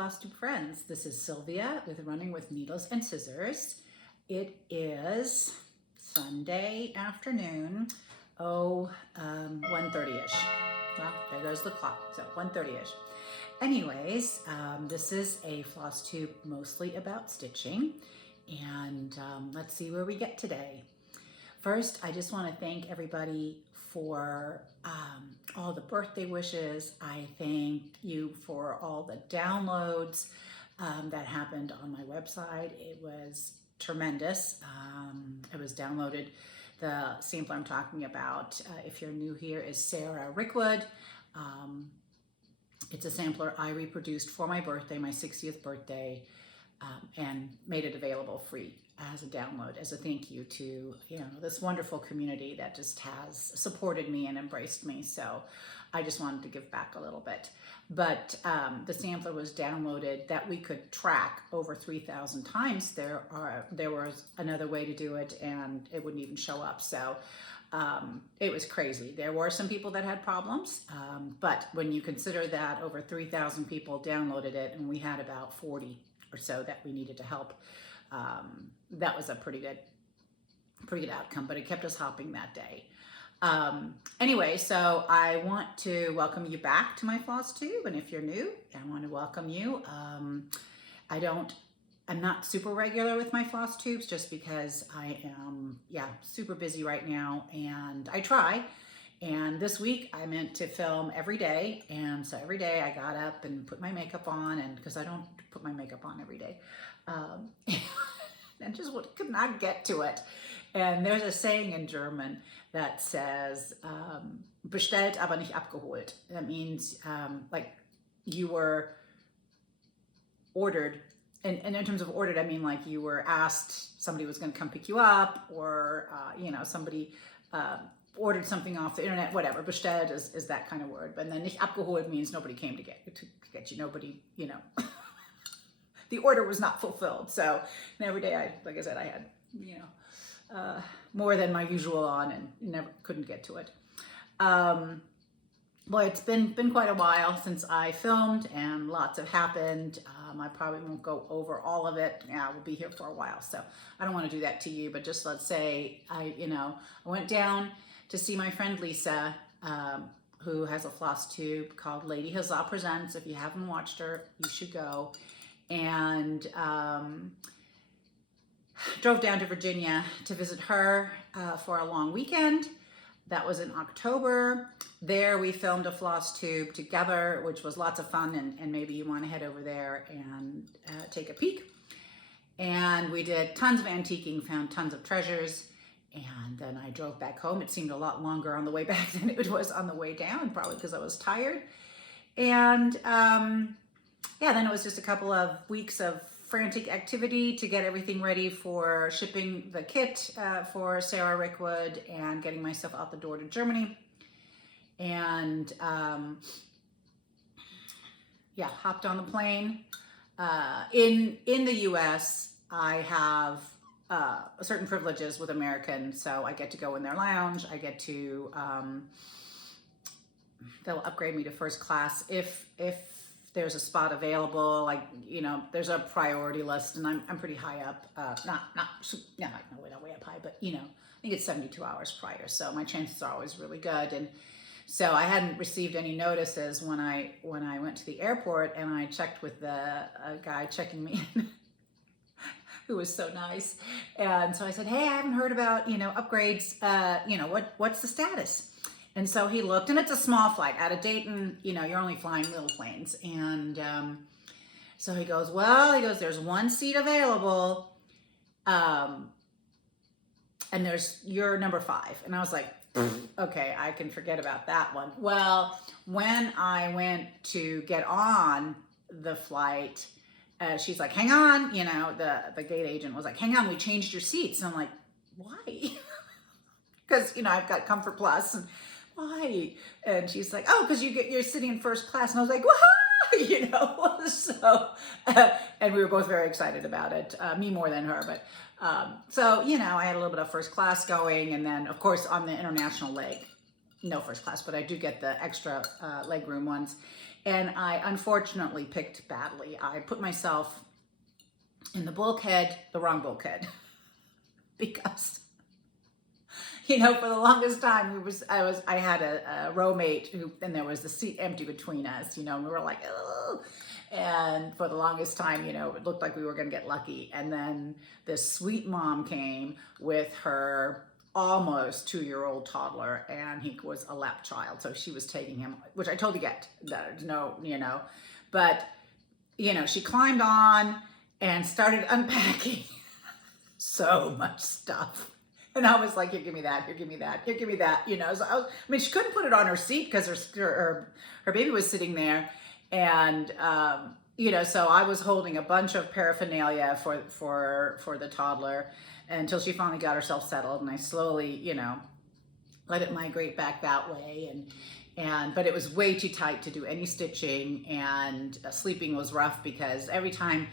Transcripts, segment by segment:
Flosstube friends. This is Sylvia with Running with Needles and Scissors. It is Sunday afternoon, 1:30ish. Well, there goes the clock, so 1:30ish. Anyways, this is a Flosstube mostly about stitching, and let's see where we get today. First, I just want to thank everybody for all the birthday wishes. I thank you for all the downloads that happened on my website. It was tremendous. It was downloaded. The sampler I'm talking about, if you're new here, is Sarah Rickwood. It's a sampler I reproduced for my birthday, my 60th birthday, and made it available free as a download, as a thank you to this wonderful community that just has supported me and embraced me. So I just wanted to give back a little bit. But the sampler was downloaded that we could track over 3,000 times. There was another way to do it, and it wouldn't even show up. So it was crazy. There were some people that had problems, but when you consider that over 3,000 people downloaded it, and we had about 40 or so that we needed to help, that was a pretty good outcome, but it kept us hopping that day. Anyway, so I want to welcome you back to my Flosstube, and if you're new, I want to welcome you. I'm not super regular with my Flosstubes just because I am, super busy right now, and I try. And this week I meant to film every day, and so every day I got up and put my makeup on, and because I don't put my makeup on every day, and just could not get to it. And there's a saying in German that says, bestellt aber nicht abgeholt. That means like you were ordered, and in terms of ordered, I mean like you were asked, somebody was going to come pick you up, or somebody ordered something off the internet, whatever. Bestellt is that kind of word. But then nicht abgeholt means nobody came to get you. Nobody, the order was not fulfilled. So every day, like I said, I had, more than my usual on, and never couldn't get to it. Boy, it's been quite a while since I filmed, and lots have happened. I probably won't go over all of it. We'll be here for a while, so I don't want to do that to you. But just let's say I went down to see my friend Lisa, who has a Flosstube called Lady Huzzah Presents. If you haven't watched her, you should go. And drove down to Virginia to visit her for a long weekend. That was in October. There we filmed a Flosstube together, which was lots of fun, and maybe you want to head over there and take a peek. And we did tons of antiquing, found tons of treasures, and then I drove back home. It seemed a lot longer on the way back than it was on the way down, probably because I was tired. And then it was just a couple of weeks of frantic activity to get everything ready for shipping the kit for Sarah Rickwood and getting myself out the door to Germany. And hopped on the plane. In the US, I have certain privileges with American, so I get to go in their lounge. I get to, they'll upgrade me to first class if there's a spot available. Like, there's a priority list, and I'm pretty high up, not way up high, but I think it's 72 hours prior, so my chances are always really good. And so I hadn't received any notices when I went to the airport, and I checked with the guy checking me in, who was so nice. And so I said, hey, I haven't heard about, upgrades, what's the status? And so he looked, and it's a small flight out of Dayton, you're only flying little planes. And so he goes, there's one seat available, and you're number 5. And I was like, okay, I can forget about that one. Well, when I went to get on the flight, she's like, hang on, the gate agent was like, hang on, we changed your seats. And I'm like, why? Because, I've got Comfort Plus, and why? And she's like, oh, because you're sitting in first class. And I was like, wah! So, and we were both very excited about it, me more than her, but so, I had a little bit of first class going, and then, of course, on the international leg, no first class, but I do get the extra leg room ones. And I unfortunately picked badly. I put myself in the bulkhead, the wrong bulkhead, because for the longest time I had a roommate who, and there was the seat empty between us, and we were like, oh. And for the longest time, it looked like we were going to get lucky. And then this sweet mom came with her almost 2-year-old toddler, and he was a lap child. So she was taking him, which I totally get. But, she climbed on and started unpacking so much stuff. And I was like, here, give me that, here, give me that, here, give me that, So she couldn't put it on her seat because her baby was sitting there. And, so I was holding a bunch of paraphernalia for the toddler until she finally got herself settled. And I slowly, let it migrate back that way. But it was way too tight to do any stitching, and sleeping was rough because every time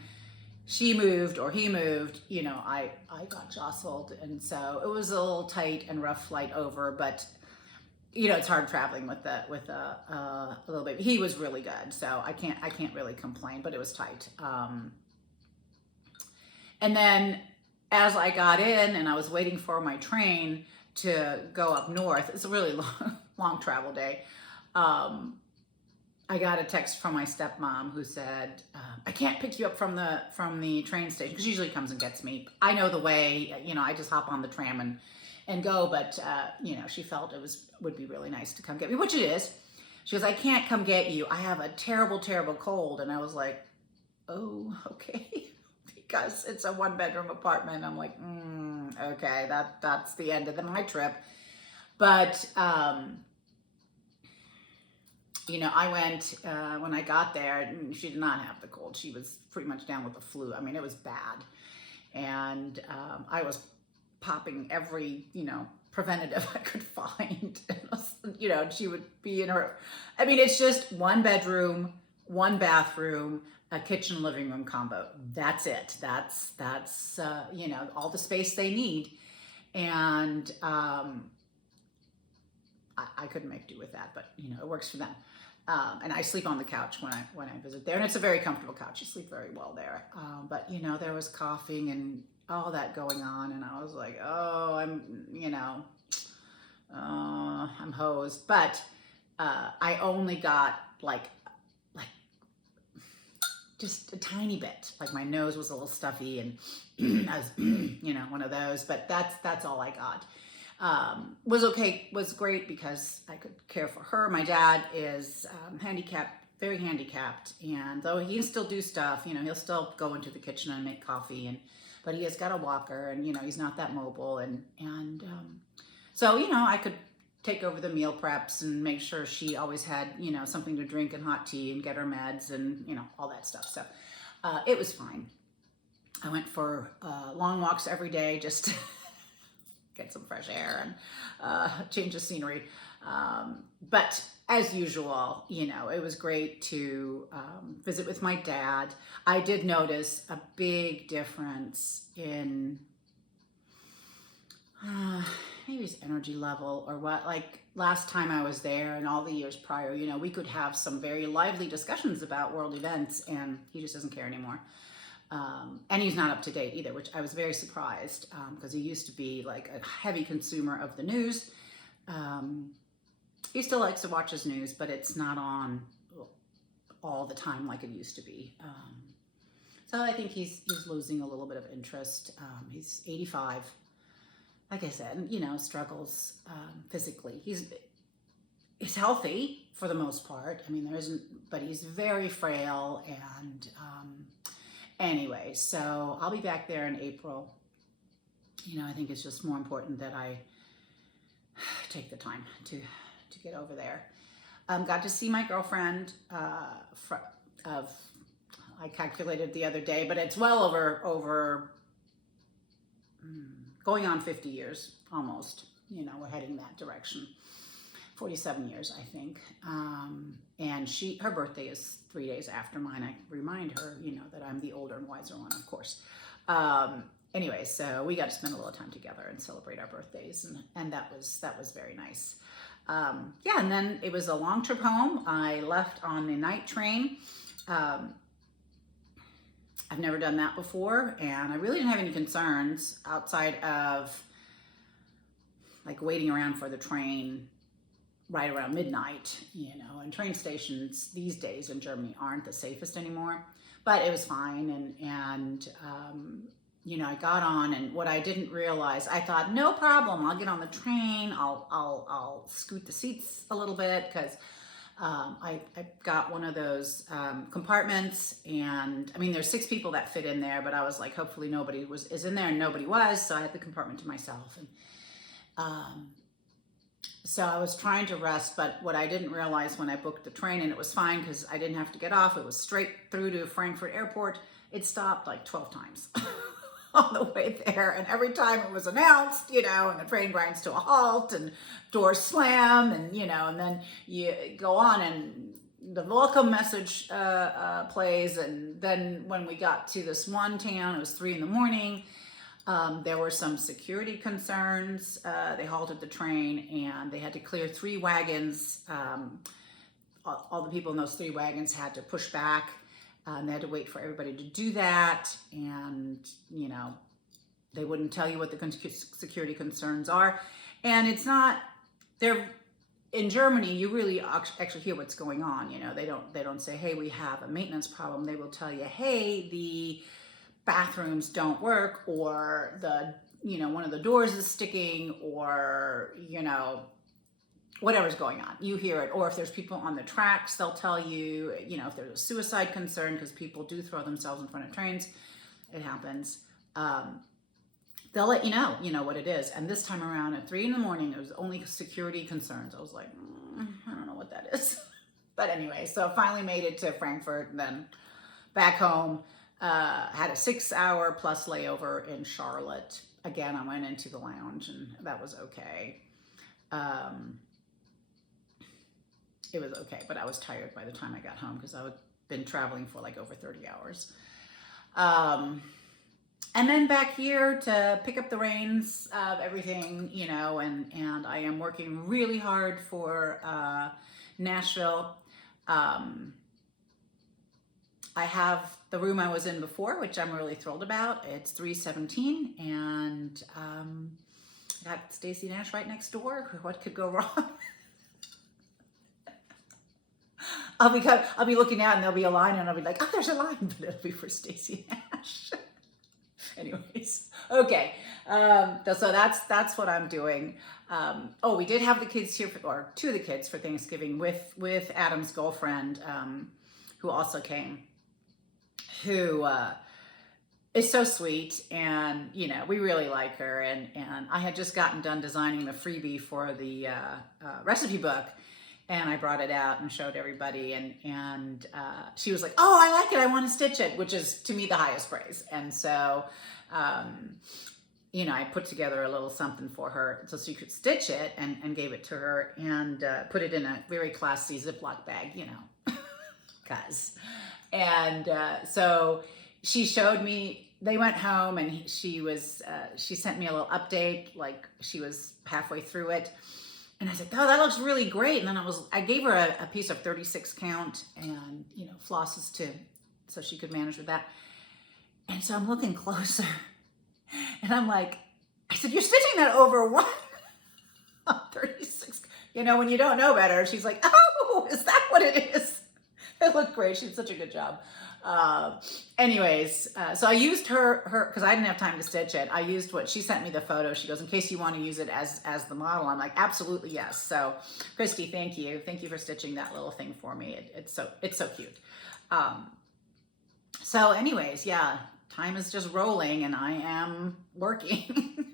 she moved or he moved, I got jostled. And so it was a little tight and rough flight over, but it's hard traveling with a little baby. He was really good, so I can't really complain, but it was tight. And then as I got in and I was waiting for my train to go up north, it's a really long travel day. I got a text from my stepmom who said, I can't pick you up from the train station, because she usually comes and gets me. I know the way, I just hop on the tram and go, but she felt it would be really nice to come get me, which it is. She goes, I can't come get you. I have a terrible, terrible cold. And I was like, oh, okay. Because it's a 1-bedroom apartment. I'm like, okay, that's the end of my trip. But, I went, when I got there, and she did not have the cold. She was pretty much down with the flu. I mean, it was bad. And I was popping every, preventative I could find. She would be in her, it's just 1 bedroom, 1 bathroom, a kitchen living room combo. That's it. That's all the space they need. And I couldn't make do with that, but it works for them. And I sleep on the couch when I visit there, and it's a very comfortable couch. You sleep very well there. But there was coughing and all that going on, and I was like, oh, I'm hosed. But I only got like just a tiny bit. Like my nose was a little stuffy, and I was, one of those. But that's all I got. Was okay, was great because I could care for her. My dad is handicapped, very handicapped, and though he can still do stuff, he'll still go into the kitchen and make coffee, but he has got a walker, and he's not that mobile, and so I could take over the meal preps and make sure she always had something to drink and hot tea and get her meds and all that stuff. So it was fine. I went for long walks every day just to get some fresh air and change the scenery. But as usual, it was great to visit with my dad. I did notice a big difference in maybe his energy level or what. Like last time I was there and all the years prior, we could have some very lively discussions about world events, and he just doesn't care anymore. And he's not up to date either, which I was very surprised, because he used to be like a heavy consumer of the news. He still likes to watch his news, but it's not on all the time like it used to be. So I think he's losing a little bit of interest. He's 85, like I said, struggles physically. He's healthy for the most part. But he's very frail, and anyway, so I'll be back there in April. I think it's just more important that I take the time to get over there. Got to see my girlfriend I calculated the other day, but it's well over going on 50 years almost. We're heading that direction. 47 years, I think. And her birthday is 3 days after mine. I remind her, that I'm the older and wiser one, of course. Anyway, so we got to spend a little time together and celebrate our birthdays, and that was very nice. yeah, and then it was a long trip home. I left on the night train. I've never done that before, and I really didn't have any concerns outside of like waiting around for the train right around midnight, you know, and train stations these days in Germany aren't the safest anymore, but it was fine. And you know, I got on, and what I didn't realize, I thought, no problem, I'll get on the train, I'll scoot the seats a little bit, because I got one of those compartments, and I mean, there's 6 people that fit in there, but I was like, hopefully nobody is in there, and nobody was, so I had the compartment to myself. And so I was trying to rest, but what I didn't realize when I booked the train, and it was fine because I didn't have to get off, it was straight through to Frankfurt Airport, it stopped like 12 times on the way there. And every time it was announced, you know, and the train grinds to a halt and doors slam, and, you know, and then you go on and the welcome message plays. And then when we got to this one town, it was 3 in the morning. There were some security concerns. They halted the train, and they had to clear 3 wagons. All the people in those 3 wagons had to push back. They had to wait for everybody to do that. And, you know, they wouldn't tell you what the security concerns are. And it's not, they're, in Germany, you really actually hear what's going on. You know, they don't say, hey, we have a maintenance problem. They will tell you, hey, the bathrooms don't work, or the, you know, one of the doors is sticking, or, you know, whatever's going on, you hear it. Or if there's people on the tracks, they'll tell you, you know, if there's a suicide concern, because people do throw themselves in front of trains, it happens. They'll let you know what it is. And this time around at 3 in the morning, it was only security concerns. I was like, I don't know what that is. But anyway, so I finally made it to Frankfurt, and then back home. Had a 6-hour plus layover in Charlotte. Again, I went into the lounge, and that was okay. It was okay, but I was tired by the time I got home, because I had been traveling for like over 30 hours. And then back here to pick up the reins of everything, you know, and I am working really hard for Nashville. I have the room I was in before, which I'm really thrilled about. It's 317, and got Stacey Nash right next door. What could go wrong? I'll be looking out, and there'll be a line, and I'll be like, oh, there's a line, but it'll be for Stacey Nash. Anyways, okay. So that's what I'm doing. Oh, we did have the kids here, or 2 of the kids for Thanksgiving with Adam's girlfriend, who also came, who is so sweet, and, you know, we really like her. And I had just gotten done designing the freebie for the recipe book, and I brought it out and showed everybody, and she was like, oh, I like it, I want to stitch it, which is to me the highest praise. And so you know, I put together a little something for her so she could stitch it, and gave it to her, and put it in a very classy Ziploc bag, you know, guys. And so she showed me, they went home, and she sent me a little update, like she was halfway through it. And I said, oh, that looks really great. And then I gave her a piece of 36 count, and, you know, flosses too, so she could manage with that. And so I'm looking closer, and I'm like, I said, you're stitching that over what? 36, you know, when you don't know better. She's like, oh, is that what it is? It looked great. She did such a good job. Anyways, so I used her, because I didn't have time to stitch it. I used what she sent me, the photo. She goes, in case you want to use it as the model. I'm like, absolutely, yes. So Christy, thank you for stitching that little thing for me. It's so cute. So anyways, yeah, time is just rolling, and I am working.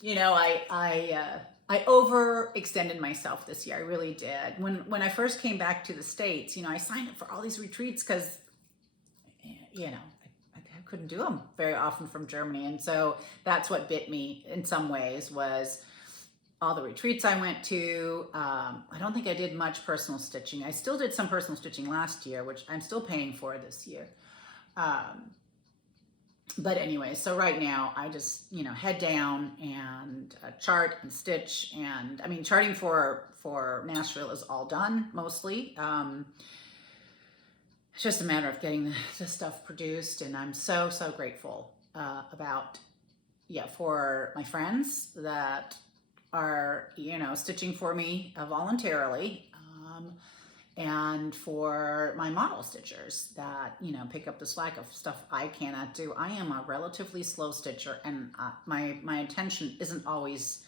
You know, I overextended myself this year. I really did. When I first came back to the States, you know, I signed up for all these retreats because, you know, I couldn't do them very often from Germany. And so that's what bit me in some ways, was all the retreats I went to. I don't think I did much personal stitching. I still did some personal stitching last year, which I'm still paying for this year. But anyway, so right now I just, head down and chart and stitch. And I mean, charting for Nashville is all done mostly. It's just a matter of getting the stuff produced. And I'm so, so grateful for my friends that are, stitching for me voluntarily. And for my model stitchers that, pick up the slack of stuff I cannot do. I am a relatively slow stitcher, and my attention isn't always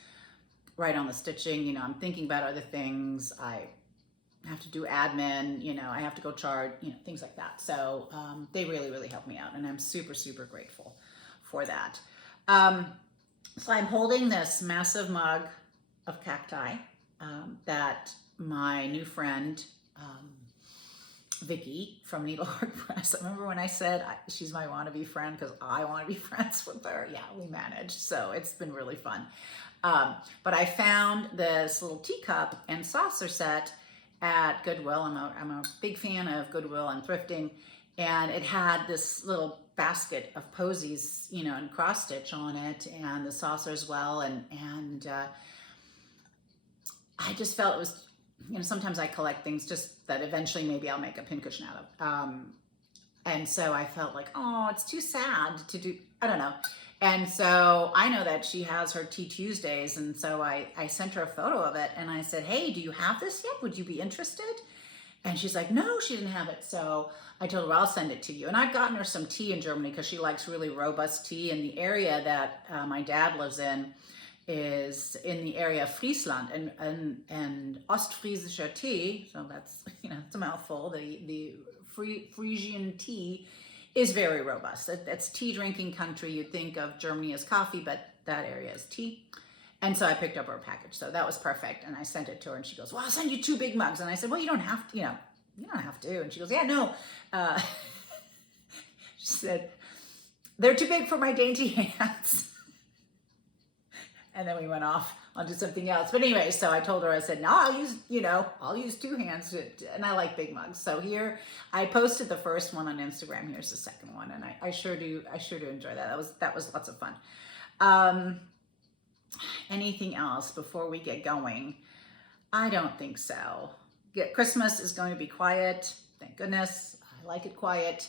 right on the stitching. I'm thinking about other things. I have to do admin, I have to go chart, things like that. So they really, really help me out, and I'm super, super grateful for that. So I'm holding this massive mug of cacti that my new friend, Vicky from Needlework Press. I remember when I said she's my wannabe friend because I want to be friends with her. Yeah, we managed. So it's been really fun. But I found this little teacup and saucer set at Goodwill. I'm a big fan of Goodwill and thrifting. And it had this little basket of posies, and cross stitch on it, and the saucer as well. And I just felt it was, sometimes I collect things just that eventually maybe I'll make a pincushion out of. And so I felt like, oh, it's too sad to do, I don't know. And so I know that she has her Tea Tuesdays. And so I sent her a photo of it and I said, hey, do you have this yet? Would you be interested? And she's like, no, she didn't have it. So I told her, well, I'll send it to you. And I've gotten her some tea in Germany because she likes really robust tea. And the area that my dad lives in is in the area of Friesland and Ostfriesischer tea. So that's, it's a mouthful. The Frisian tea is very robust. That's tea drinking country. You'd think of Germany as coffee, but that area is tea. And so I picked up her package. So that was perfect. And I sent it to her and she goes, well, I'll send you 2 big mugs. And I said, well, you don't have to, you don't have to. And she goes, yeah, no. She said, they're too big for my dainty hands. And then we went off onto something else. But anyway, so I told her, I said, no, I'll use 2 hands. And I like big mugs. So here, I posted the first one on Instagram. Here's the second one. And I sure do enjoy that. That was lots of fun. Anything else before we get going? I don't think so. Christmas is going to be quiet. Thank goodness. I like it quiet.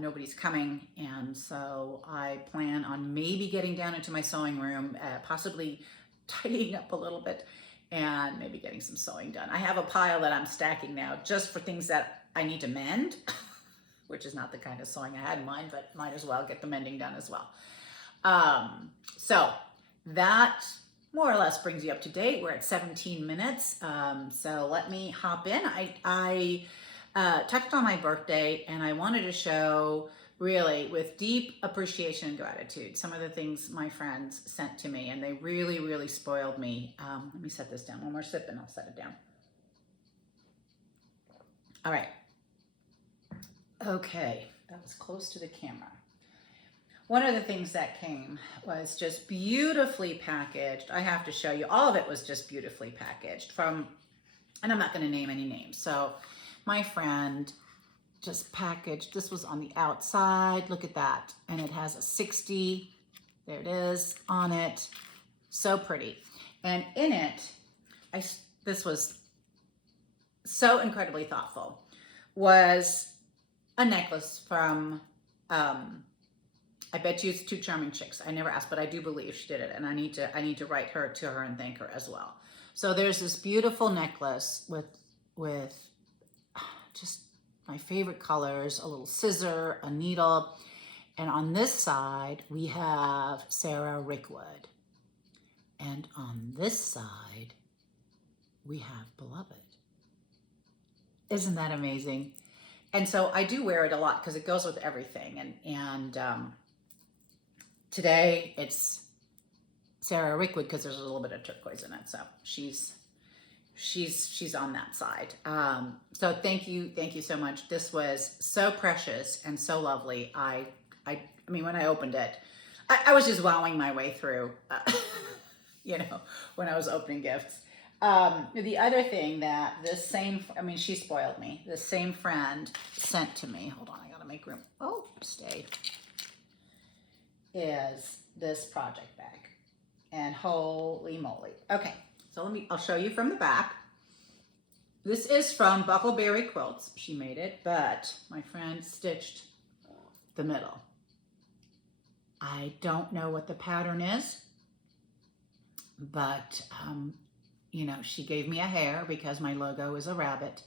Nobody's coming, and so I plan on maybe getting down into my sewing room, possibly tidying up a little bit, and maybe getting some sewing done. I have a pile that I'm stacking now just for things that I need to mend, which is not the kind of sewing I had in mind, but might as well get the mending done as well. So that more or less brings you up to date. We're at 17 minutes, so let me hop in. I touched on my birthday, and I wanted to show, really, with deep appreciation and gratitude, some of the things my friends sent to me, and they really, really spoiled me. Let me set this down. One more sip, and I'll set it down. All right. Okay, that was close to the camera. One of the things that came was just beautifully packaged. I have to show you, all of it was just beautifully packaged and I'm not going to name any names. So my friend just packaged, this was on the outside, look at that. And it has a 60, there it is, on it. So pretty. And in it, this was so incredibly thoughtful, was a necklace from, I bet you it's Two Charming Chicks. I never asked, but I do believe she did it. And I need to write her to her and thank her as well. So there's this beautiful necklace with just my favorite colors, a little scissor, a needle. And on this side, we have Sarah Rickwood. And on this side, we have Beloved. Isn't that amazing? And so I do wear it a lot because it goes with everything. And today it's Sarah Rickwood because there's a little bit of turquoise in it. So she's on that side. So thank you so much. This was so precious and so lovely. I mean, when I opened it, I was just wowing my way through, when I was opening gifts. The other thing that she spoiled me. The same friend sent to me. Hold on, I gotta make room. Oh, stay. is this project bag. And holy moly. Okay, so I'll show you from the back. This is from Buckleberry Quilts. She made it, but my friend stitched the middle. I don't know what the pattern is, but you know, she gave me a hair because my logo is a rabbit.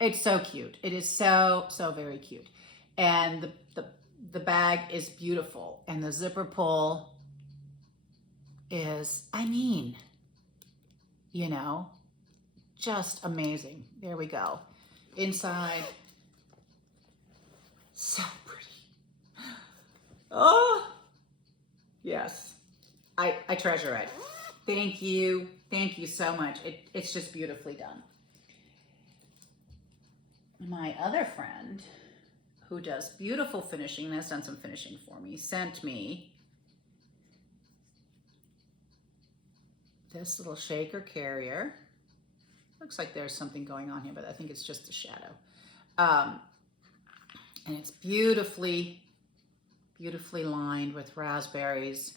It's so cute. It is so, so very cute. And the bag is beautiful. And the zipper pull is, I mean, you know, just amazing. There we go. Inside, so pretty. Oh, yes. I treasure it. Thank you. Thank you so much. It's just beautifully done. My other friend, who does beautiful finishing, has done some finishing for me, sent me this little shaker carrier. Looks like there's something going on here, but I think it's just a shadow. And it's beautifully, beautifully lined with raspberries.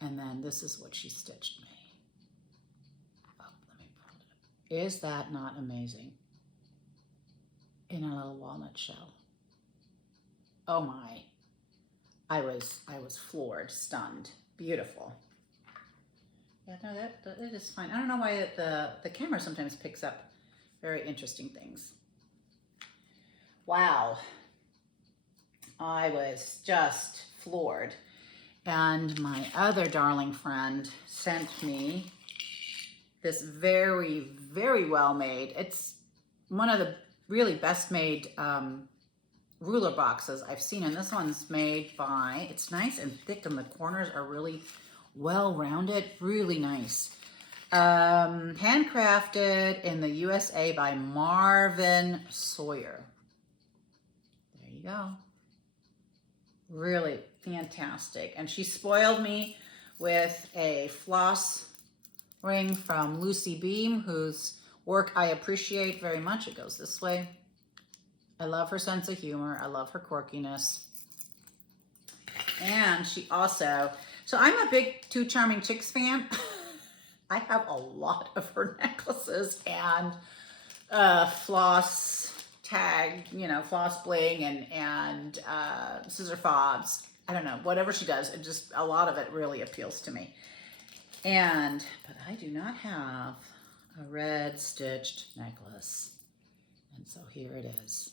And then this is what she stitched me. Oh, let me pull it up. Is that not amazing? In a little walnut shell. Oh my. I was floored, stunned. Beautiful. Yeah, no, that is fine. I don't know why the camera sometimes picks up very interesting things. Wow. I was just floored. And my other darling friend sent me this very, very well made. It's one of the really best made ruler boxes I've seen. And this one's made by, it's nice and thick and the corners are really well rounded, really nice. Handcrafted in the USA by Marvin Sawyer. There you go. Really fantastic. And she spoiled me with a floss ring from Lucy Beam, whose work I appreciate very much. It goes this way. I love her sense of humor. I love her quirkiness. And she also, so I'm a big Two Charming Chicks fan. I have a lot of her necklaces and floss tag, you know, floss bling and scissor fobs. I don't know, whatever she does, it just, a lot of it really appeals to me. But I do not have a red stitched necklace. And so here it is.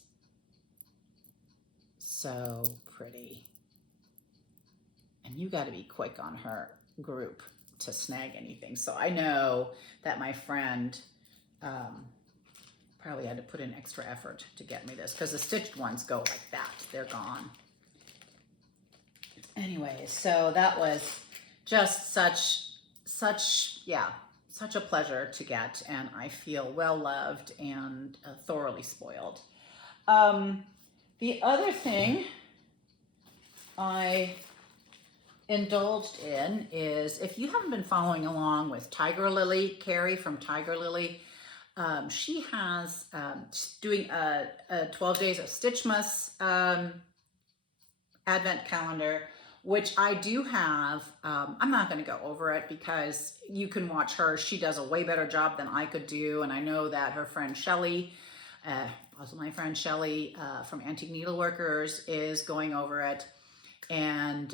So pretty. And you got to be quick on her group to snag anything. So I know that my friend probably had to put in extra effort to get me this, because the stitched ones go like that. They're gone. Anyway, so that was just such a pleasure to get, and I feel well loved and thoroughly spoiled. The other thing I indulged in is, if you haven't been following along with Tiger Lilly, Carrie from Tiger Lilly, she has doing a 12 Days of Stitchmas advent calendar, which I do have. I'm not going to go over it because you can watch her. She does a way better job than I could do. And I know that her friend Shelly, also my friend Shelly from Antique Needleworkers, is going over it. And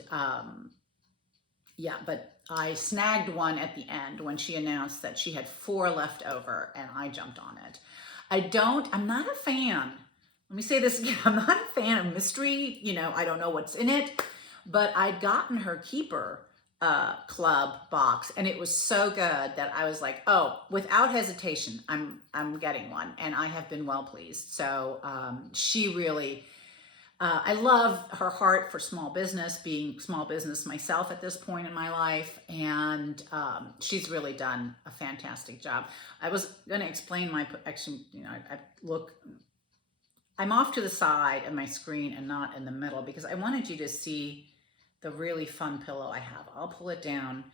yeah, but I snagged one at the end when she announced that she had 4 left over, and I jumped on it. I'm not a fan. Let me say this again. I'm not a fan of mystery. You know, I don't know what's in it. But I'd gotten her Keeper Club box, and it was so good that I was like, oh, without hesitation, I'm getting one, and I have been well pleased. So she really, I love her heart for small business, being small business myself at this point in my life, and she's really done a fantastic job. I was going to explain actually, you know, I'm off to the side of my screen and not in the middle because I wanted you to see the really fun pillow I have. I'll pull it down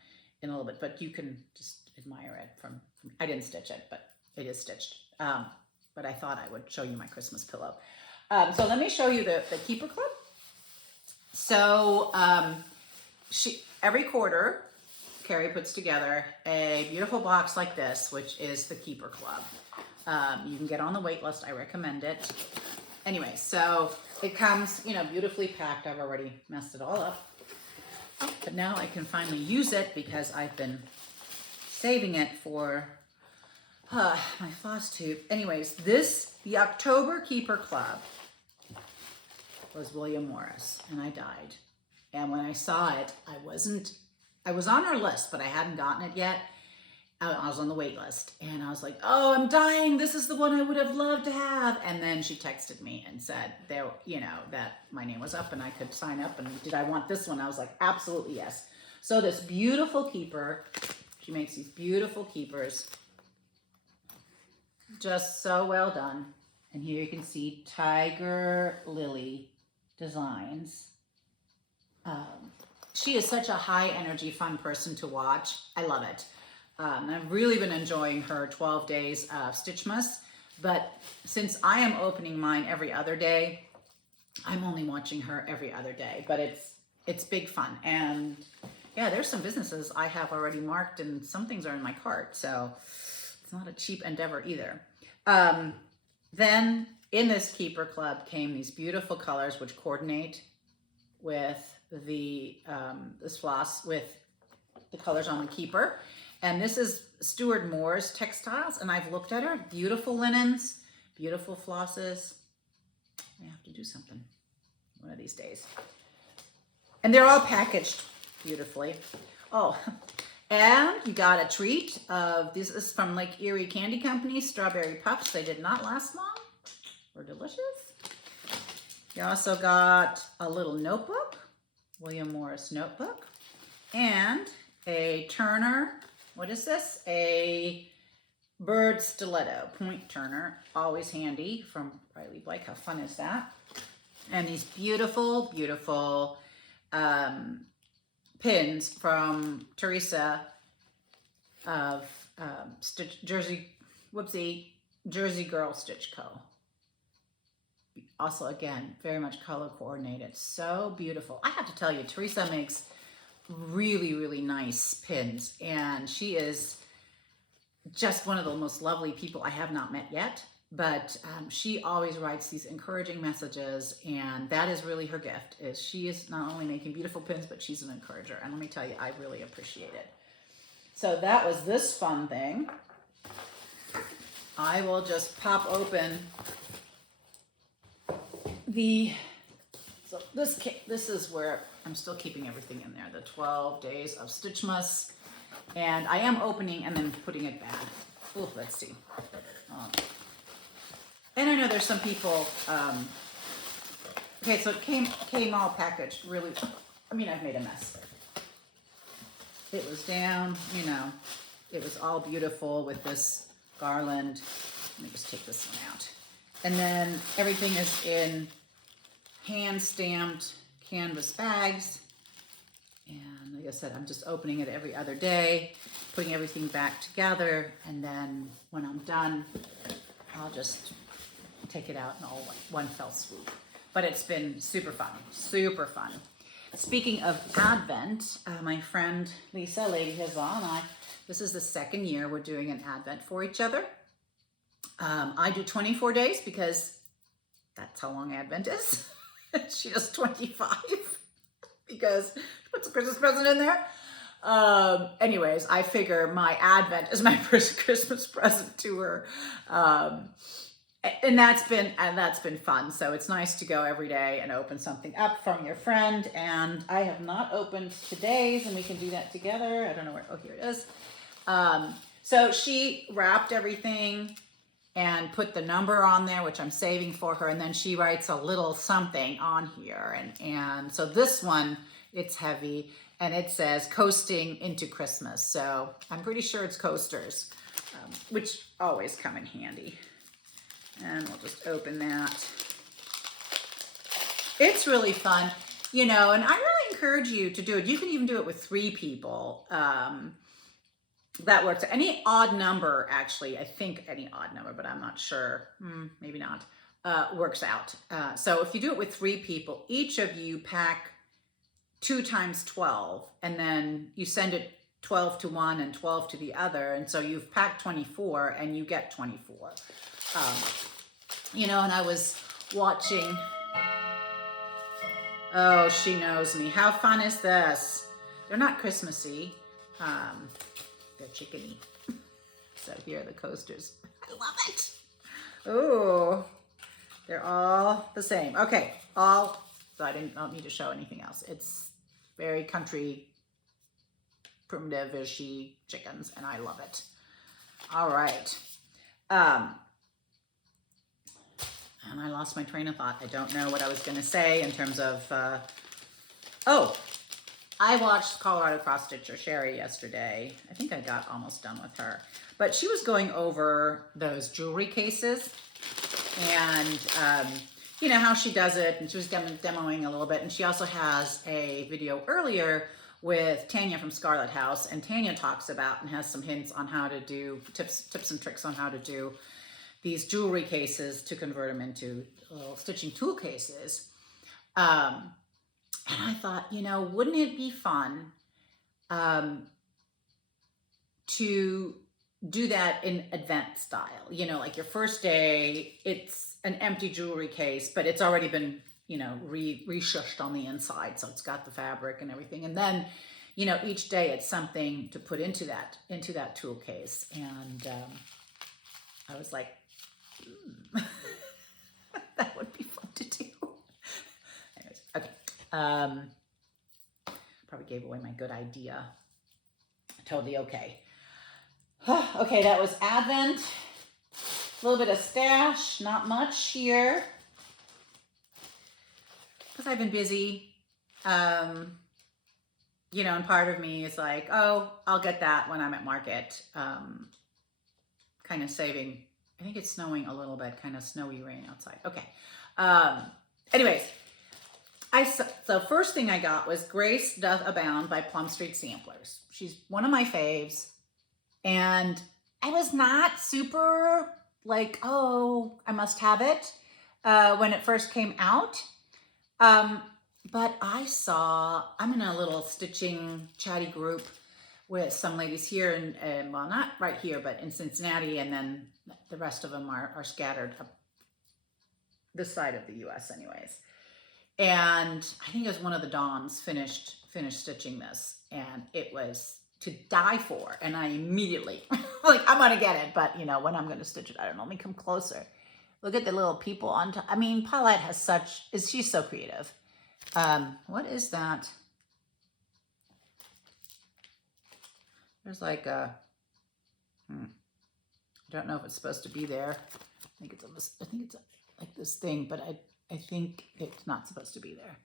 in a little bit, but you can just admire it from I didn't stitch it, but it is stitched. But I thought I would show you my Christmas pillow. So let me show you the Keeper Club. So every quarter, Carrie puts together a beautiful box like this, which is the Keeper Club. You can get on the wait list. I recommend it. Anyway, so it comes, you know, beautifully packed. I've already messed it all up. But now I can finally use it because I've been saving it for my floss tube. Anyways, the October Keeper Club was William Morris, and I died. And when I saw it, I was on her list, but I hadn't gotten it yet. I was on the wait list, and I was like, oh, I'm dying. This is the one I would have loved to have. And then she texted me and said there, you know, that my name was up and I could sign up, and did I want this one? I was like, absolutely yes. So this beautiful keeper, she makes these beautiful keepers, just so well done. And here you can see Tiger Lilly Designs. She is such a high energy, fun person to watch. I love it. I've really been enjoying her 12 days of Stitchmas, but since I am opening mine every other day, I'm only watching her every other day, but it's big fun. And yeah, there's some businesses I have already marked, and some things are in my cart, so it's not a cheap endeavor either. Then in this Keeper Club came these beautiful colors which coordinate with the this floss with the colors on the Keeper. And this is Stuart Moore's Textiles, and I've looked at her. Beautiful linens, beautiful flosses. I have to do something one of these days. And they're all packaged beautifully. Oh, and you got a treat of, this is from Lake Erie Candy Company, Strawberry Puffs. They did not last long. Were delicious. You also got a little notebook, William Morris notebook, and a Turner. What is this? A bird stiletto, point Turner, always handy, from Riley Blake. How fun is that? And these beautiful, beautiful pins from Teresa of Jersey Girl Stitch Co. Also, again, very much color coordinated. So beautiful. I have to tell you, Teresa makes really, really nice pins, and she is just one of the most lovely people I have not met yet, but she always writes these encouraging messages, and that is really her gift, is she is not only making beautiful pins, but she's an encourager, and let me tell you, I really appreciate it. So that was this fun thing. I will just pop open so this is where I'm still keeping everything in there, the 12 days of Stitchmas, and I am opening and then putting it back. Oh, let's see. And I know there's some people, okay, so it came all packaged really, I mean, I've made a mess. It was down, you know, it was all beautiful with this garland. Let me just take this one out. And then everything is in hand-stamped canvas bags. And like I said, I'm just opening it every other day, putting everything back together, and then when I'm done, I'll just take it out in all one fell swoop. But it's been super fun, super fun. Speaking of Advent, my friend Lisa, Lady Huzzah, and I, this is the second year we're doing an Advent for each other. I do 24 days because that's how long Advent is. She does 25 because she puts a Christmas present in there. Anyways, I figure my Advent is my first Christmas present to her. And that's been fun. So it's nice to go every day and open something up from your friend. And I have not opened today's, and we can do that together. I don't know where, oh, here it is. So she wrapped everything and put the number on there, which I'm saving for her. And then she writes a little something on here. And so this one, it's heavy, and it says coasting into Christmas. So I'm pretty sure it's coasters, which always come in handy. And we'll just open that. It's really fun, you know, and I really encourage you to do it. You can even do it with 3 people. That works. Any odd number, actually, I think any odd number, but I'm not sure, maybe not, works out. So if you do it with 3 people, each of you pack 2 times 12, and then you send it 12 to one and 12 to the other, and so you've packed 24 and you get 24. You know, and I was watching, oh, she knows me. How fun is this? They're not Christmassy. They're chickeny. So here are the coasters. I love it. Oh, they're all the same. Okay, so I don't need to show anything else. It's very country, primitive-ishy chickens, and I love it. All right. And I lost my train of thought. I don't know what I was going to say in terms of, I watched Colorado Cross Stitcher Sherry yesterday. I think I got almost done with her. But she was going over those jewelry cases and, you know, how she does it. And she was demoing a little bit. And she also has a video earlier with Tanya from Scarlet House. And Tanya talks about and has some hints on how to do, tips and tricks on how to do these jewelry cases to convert them into little stitching tool cases. And I thought, you know, wouldn't it be fun to do that in advent style? You know, like your first day, it's an empty jewelry case, but it's already been, you know, reshushed on the inside. So it's got the fabric and everything. And then, you know, each day it's something to put into that tool case. And I was like, that would be fun to do. Anyways, okay. Probably gave away my good idea. Totally okay. Okay, that was Advent. A little bit of stash, not much here. Because I've been busy. You know, and part of me is like, oh, I'll get that when I'm at market. Kind of saving. I think it's snowing a little bit, kind of snowy rain outside. Okay. Anyways, so first thing I got was Grace Doth Abound by Plum Street Samplers. She's one of my faves. And I was not super like, oh, I must have it when it first came out. But I'm in a little stitching chatty group with some ladies here, and well, not right here, but in Cincinnati, and then the rest of them are scattered up this side of the U.S. anyways. And I think it was one of the Dons finished stitching this, and it was to die for. And I immediately, like, I'm gonna get it, but you know, when I'm gonna stitch it, I don't know, let me come closer. Look at the little people on top. I mean, Paulette has she's so creative. What is that? There's like a, I don't know if it's supposed to be there. I think it's like this thing, but I think it's not supposed to be there.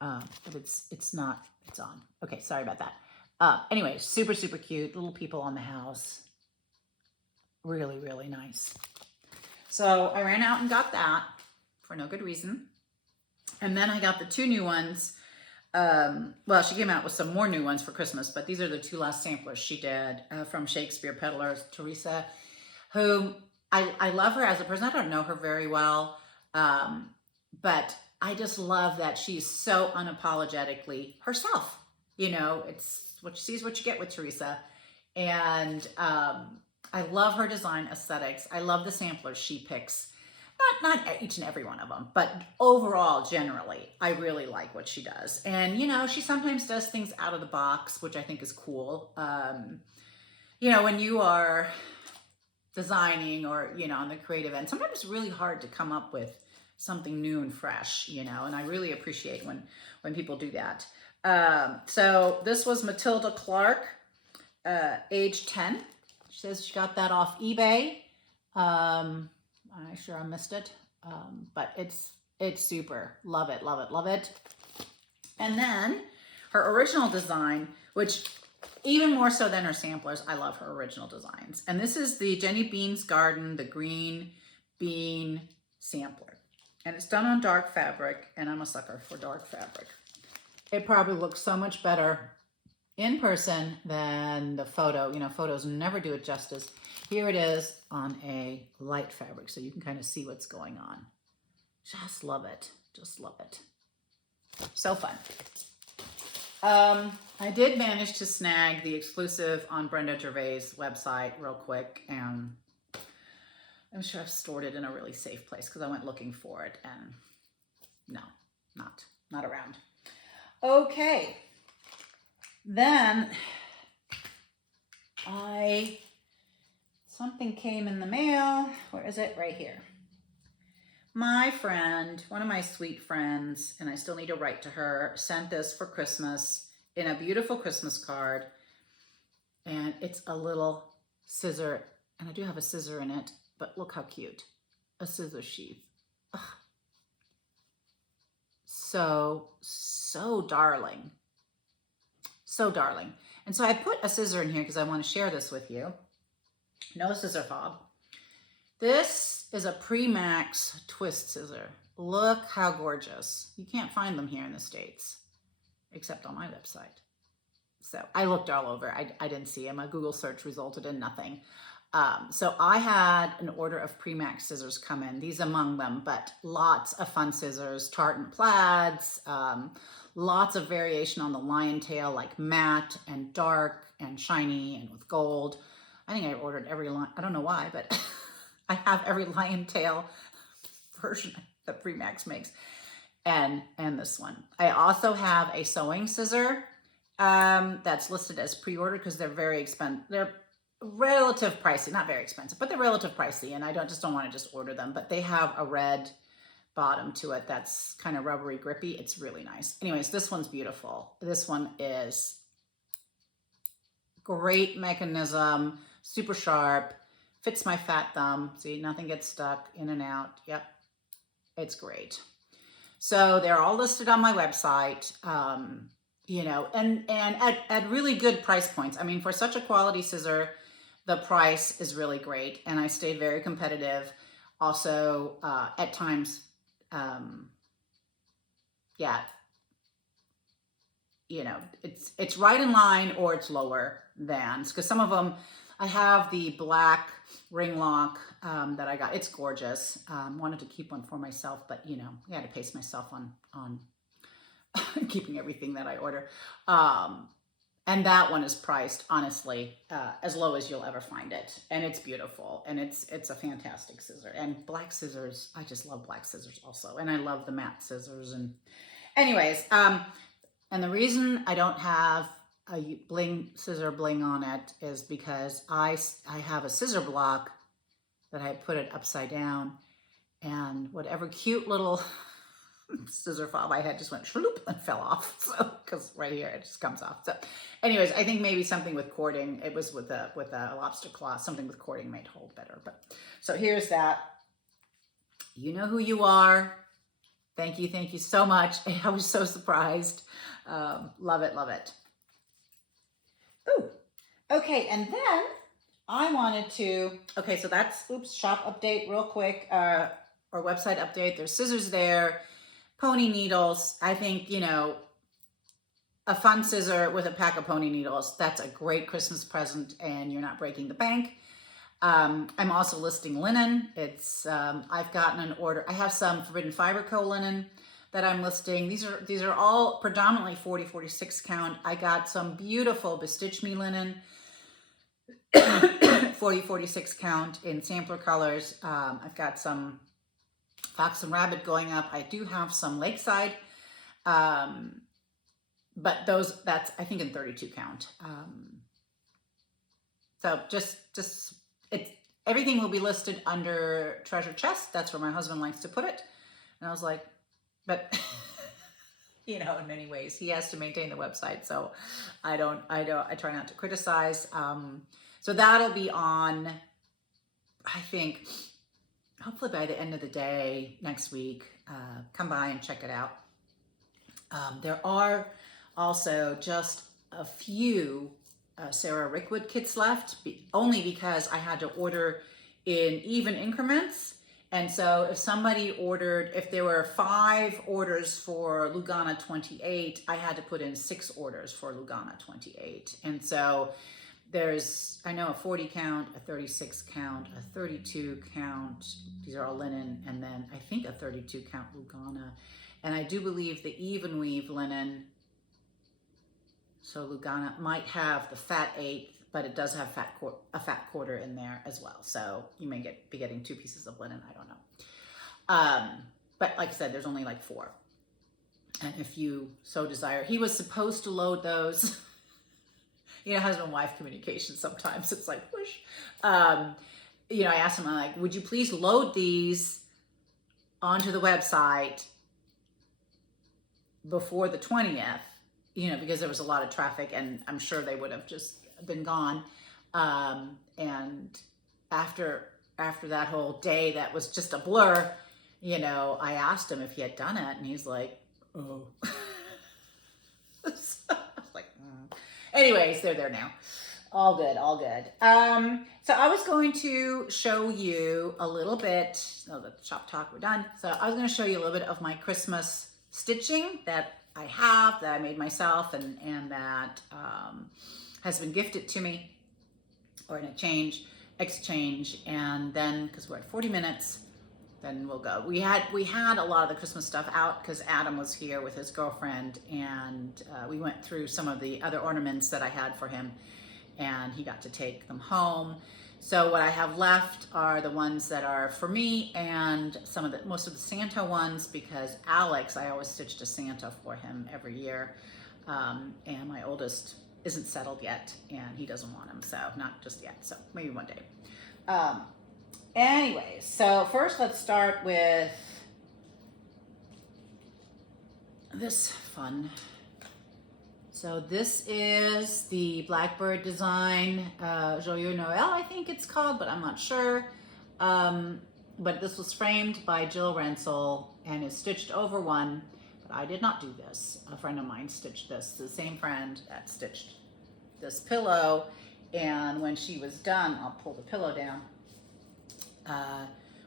But it's not, it's on. Okay, sorry about that. Anyway, super, super cute. Little people on the house. Really, really nice. So I ran out and got that for no good reason. And then I got the 2 new ones. Well, she came out with some more new ones for Christmas, but these are the 2 last samplers she did from Shakespeare Peddlers, Teresa, who I love her as a person. I don't know her very well, but I just love that she's so unapologetically herself. You know, it's what you see is what you get with Teresa. And I love her design aesthetics. I love the samplers she picks. Not each and every one of them, but overall, generally, I really like what she does. And, you know, she sometimes does things out of the box, which I think is cool. You know, when you are designing or, you know, on the creative end, sometimes it's really hard to come up with something new and fresh, you know, and I really appreciate when people do that. So this was Matilda Clark, age 10. She says she got that off eBay. I'm sure I missed it, but it's super. Love it, love it, love it. And then her original design, which even more so than her samplers, I love her original designs. And this is the Jenny Bean's Garden, the green bean sampler. And it's done on dark fabric, and I'm a sucker for dark fabric. It probably looks so much better in person than the photo. You know, photos never do it justice. Here it is on a light fabric, so you can kind of see what's going on. Just love it. Just love it. So fun. I did manage to snag the exclusive on Brenda Gervais' website real quick, and I'm sure I've stored it in a really safe place because I went looking for it, and no, not around. Okay, then something came in the mail. Where is it? Right here. My friend, one of my sweet friends, and I still need to write to her, sent this for Christmas in a beautiful Christmas card. And it's a little scissor, and I do have a scissor in it, but look how cute. A scissor sheath. Ugh. So darling. So darling. And so I put a scissor in here because I want to share this with you. No scissor fob. This is a Pre-Max twist scissor. Look how gorgeous. You can't find them here in the States, except on my website. So I looked all over. I didn't see them. A Google search resulted in nothing. So I had an order of Pre-Max scissors come in. These among them, but lots of fun scissors, tartan plaids, lots of variation on the lion tail, like matte and dark and shiny and with gold. I think I ordered every line. I don't know why, but I have every lion tail version that Pre-Max makes, and this one. I also have a sewing scissor that's listed as pre-order because they're very expensive. They're relative pricey, not very expensive, but they're relative pricey, and I don't want to just order them. But they have a red bottom to it that's kind of rubbery, grippy. It's really nice. Anyways, this one's beautiful. This one is great mechanism, super sharp. Fits my fat thumb. See, nothing gets stuck in and out. Yep, it's great. So they're all listed on my website, you know, and at really good price points. I mean, for such a quality scissor, the price is really great. And I stayed very competitive. Also, at times, yeah, you know, it's right in line or it's lower than, because some of them, I have the black ring lock that I got. It's gorgeous. Wanted to keep one for myself, but you know, I had to pace myself on keeping everything that I order. And that one is priced, honestly, as low as you'll ever find it. And it's beautiful, and it's a fantastic scissor. And black scissors, I just love black scissors also. And I love the matte scissors. And anyways, and the reason I don't have a scissor bling on it is because I have a scissor block that I put it upside down, and whatever cute little scissor fob I had just went shloop and fell off. So, because right here it just comes off. So anyways, I think maybe something with cording, it was with a lobster claw, something with cording made hold better. But so here's that. You know who you are. Thank you so much. I was so surprised. Love it. Ooh, okay, and then I wanted to, okay, so that's, shop update real quick, or website update. There's scissors there, pony needles. I think, you know, a fun scissor with a pack of pony needles, that's a great Christmas present, and you're not breaking the bank. I'm also listing linen. It's, I've gotten an order. I have some Forbidden Fiber Co. linen that I'm listing. These are all predominantly 40-46 count. I got some beautiful Bestitch Me linen, 40-46 count in sampler colors. I've got some Fox and Rabbit going up. I do have some Lakeside, but that's I think in 32 count. So just everything will be listed under treasure chest. That's where my husband likes to put it. And I was like, but you know, in many ways he has to maintain the website, so I try not to criticize. So that'll be on, I think, hopefully by the end of the day next week. Come by and check it out. There are also just a few Sarah Rickwood kits left, only because I had to order in even increments. And so if somebody ordered, if there were 5 orders for Lugana 28, I had to put in 6 orders for Lugana 28. And so there's, I know, a 40 count, a 36 count, a 32 count. These are all linen. And then I think a 32 count Lugana. And I do believe the even weave linen So Lugana might have the fat eighth, but it does have a fat quarter in there as well. So you may be getting 2 pieces of linen. I don't know. But like I said, there's only like 4. And if you so desire, he was supposed to load those. You know, husband-wife communication, sometimes it's like, whoosh. You know, I asked him, I'm like, would you please load these onto the website before the 20th? You know, because there was a lot of traffic and I'm sure they would have just been gone. And after that whole day, that was just a blur, you know, I asked him if he had done it and he's like, oh. So I was like, Anyways, they're there now. All good, all good. So I was going to show you a little bit, the shop talk, we're done. So I was going to show you a little bit of my Christmas stitching that I have, that I made myself and that has been gifted to me, or in exchange, and then, because we're at 40 minutes, then we'll go. We had a lot of the Christmas stuff out because Adam was here with his girlfriend, and we went through some of the other ornaments that I had for him, and he got to take them home. So what I have left are the ones that are for me and most of the Santa ones, because Alex, I always stitched a Santa for him every year, and my oldest isn't settled yet, and he doesn't want him, so not just yet. So maybe one day. Anyways, so first let's start with this fun. So this is the Blackbird design, Joyeux Noël, I think it's called, but I'm not sure. But this was framed by Jill Rensel and is stitched over one, but I did not do this. A friend of mine stitched this, the same friend that stitched this pillow. And when she was done, I'll pull the pillow down.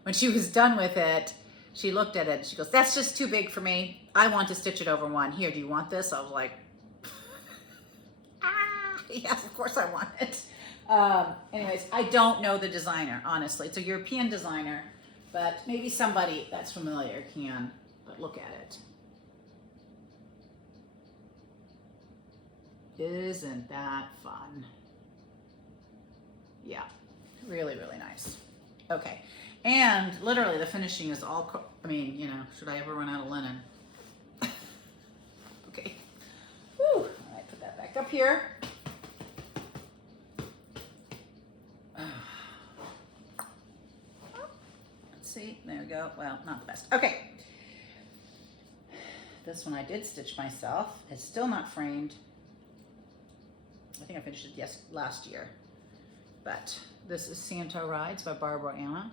When she was done with it, she looked at it and she goes, that's just too big for me. I want to stitch it over one. Here, do you want this? I was like, yes, of course I want it. Anyways, I don't know the designer, honestly. It's a European designer, but maybe somebody that's familiar can, but look at it. Isn't that fun? Yeah, really, really nice. Okay, and literally the finishing is all, I mean, you know, should I ever run out of linen? Okay, whew, all right, put that back up here. Let's see, there we go, well, not the best. Okay, this one I did stitch myself. It's still not framed. I think I finished it last year, but this is Santa Rides by Barbara Anna.